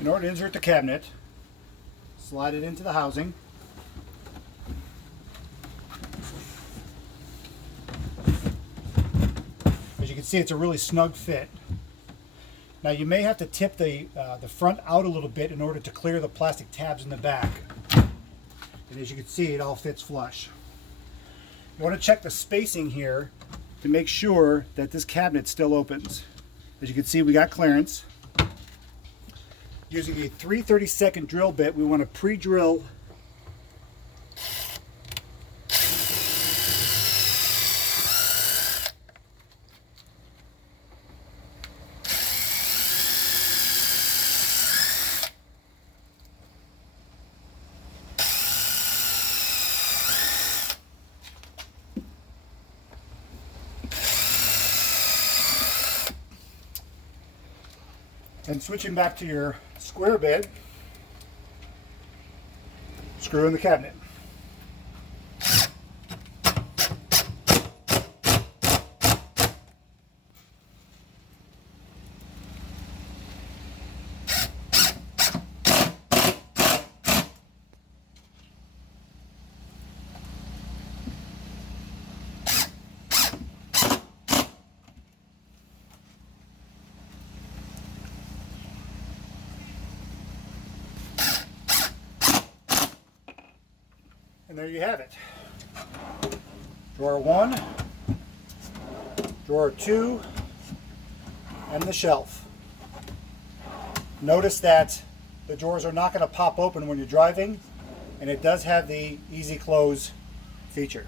In order to insert the cabinet, slide it into the housing. As you can see, it's a really snug fit. Now you may have to tip the front out a little bit in order to clear the plastic tabs in the back. And as you can see, it all fits flush. You want to check the spacing here to make sure that this cabinet still opens. As you can see, we got clearance. Using a 3/32 drill bit, we want to pre-drill and switching back to your square bit, screw in the cabinet. And there you have it. Drawer 1, drawer 2, and the shelf. Notice that the drawers are not going to pop open when you're driving, and it does have the easy close feature.